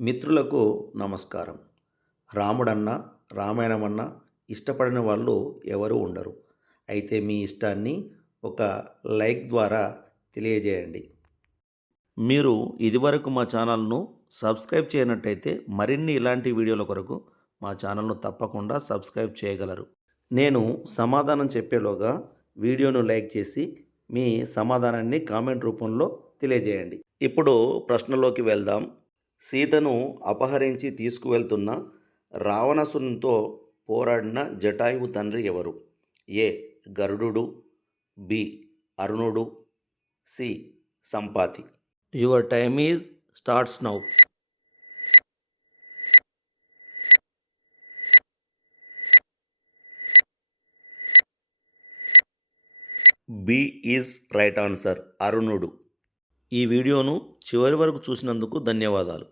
మిత్రులకు నమస్కారం. రాముడన్న రామాయణమన్న ఇష్టపడిన వాళ్ళు ఎవరు ఉండరు. అయితే మీ ఇష్టాన్ని ఒక లైక్ ద్వారా తెలియజేయండి. మీరు ఇదివరకు మా ఛానల్ను సబ్స్క్రైబ్ చేయనట్టయితే మరిన్ని ఇలాంటి వీడియోల కొరకు మా ఛానల్ను తప్పకుండా సబ్స్క్రైబ్ చేయగలరు. నేను సమాధానం చెప్పేలోగా వీడియోను లైక్ చేసి మీ సమాధానాన్ని కామెంట్ రూపంలో తెలియజేయండి. ఇప్పుడు ప్రశ్నలోకి వెళ్దాం. సీతను అపహరించి తీసుకువెళ్తున్న రావణాసురునితో పోరాడిన జటాయువు తండ్రి ఎవరు? ఏ. గరుడు B. అరుణుడు C. Sampati. Your time is starts now. B is right answer అరుణుడు. ఈ వీడియోను చివరి వరకు చూసినందుకు ధన్యవాదాలు.